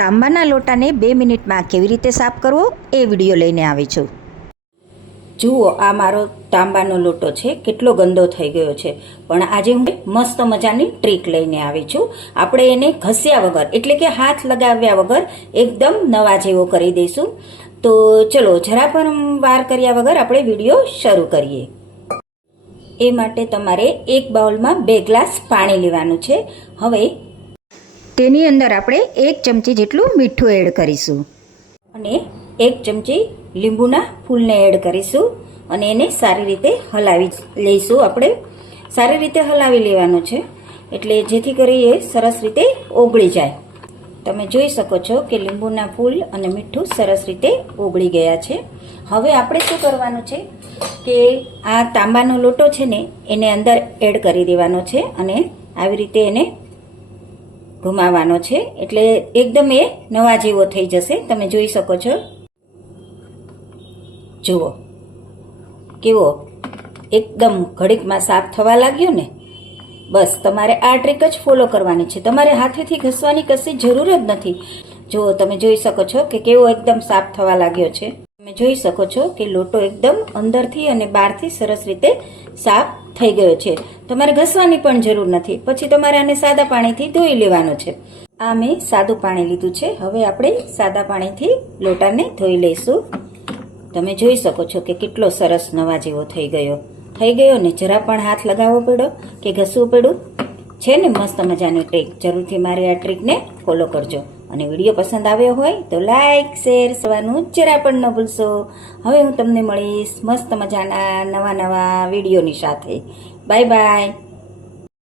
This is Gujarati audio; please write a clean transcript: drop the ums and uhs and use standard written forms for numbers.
તાંબાના લોટાને 2 મિનિટમાં કેવી રીતે સાફ કરવો એ વિડીયો લઈને આવી છું. જુઓ, આ મારો તાંબાનો લોટો છે, કેટલો ગંદો થઈ ગયો છે. પણ આજે હું મસ્ત મજાની ટ્રીક લઈને આવી છું. આપણે એને ઘસ્યા વગર, એટલે કે હાથ લગાવ્યા વગર એકદમ નવા જેવો કરી દઈશું. તો ચલો, જરા પણ વાર કર્યા વગર આપણે વિડીયો શરૂ કરીએ. એ માટે તમારે એક બાઉલમાં 2 ગ્લાસ પાણી લેવાનું છે. હવે તેની અંદર આપણે 1 ચમચી જેટલું મીઠું એડ કરીશું અને 1 ચમચી લીંબુના ફૂલને એડ કરીશું અને એને સારી રીતે હલાવી લઈશું. આપણે સારી રીતે હલાવી લેવાનું છે, એટલે જેથી કરી એ સરસ રીતે ઓગળી જાય. તમે જોઈ શકો છો કે લીંબુના ફૂલ અને મીઠું સરસ રીતે ઓગળી ગયા છે. હવે આપણે શું કરવાનું છે કે આ તાંબાનો લોટો છે ને એને અંદર એડ કરી દેવાનો છે અને આવી રીતે એને ઘુમાવવાનો છે, એટલે એકદમ એ નવા જેવો થઈ જશે. તમે જોઈ શકો છો. જુઓ કેવો એકદમ ઘડીકમાં સાફ થવા લાગ્યો ને. બસ તમારે આ ટ્રીક જ ફોલો કરવાની છે. તમારે હાથેથી ઘસવાની કશી જરૂર જ નથી. જુઓ, તમે જોઈ શકો છો કે કેવો એકદમ સાફ થવા લાગ્યો છે. તમે જોઈ શકો છો કે લોટો એકદમ અંદરથી અને બહારથી સરસ રીતે સાફ થઈ ગયો છે. તમારે ઘસવાની પણ જરૂર નથી. પછી તમારે આને સાદા પાણીથી ધોઈ લેવાનો છે. આ મેં સાદું પાણી લીધું છે. હવે આપણે સાદા પાણીથી લોટાને ધોઈ લઈશું. તમે જોઈ શકો છો કે કેટલો સરસ નવા જેવો થઈ ગયો ને. જરા પણ હાથ લગાવવો પડ્યો કે ઘસવું પડ્યું છે ને. મસ્ત મજાની ટ્રીક. જરૂરથી મારી આ ટ્રીકને ફોલો કરજો. અને વિડીયો પસંદ આવ્યો હોય તો લાઈક શેર કરવાનું જરા પણ ન ભૂલશો. હવે હું તમને મળીશ મસ્ત મજાના નવા વિડીયોની સાથે. Bye bye.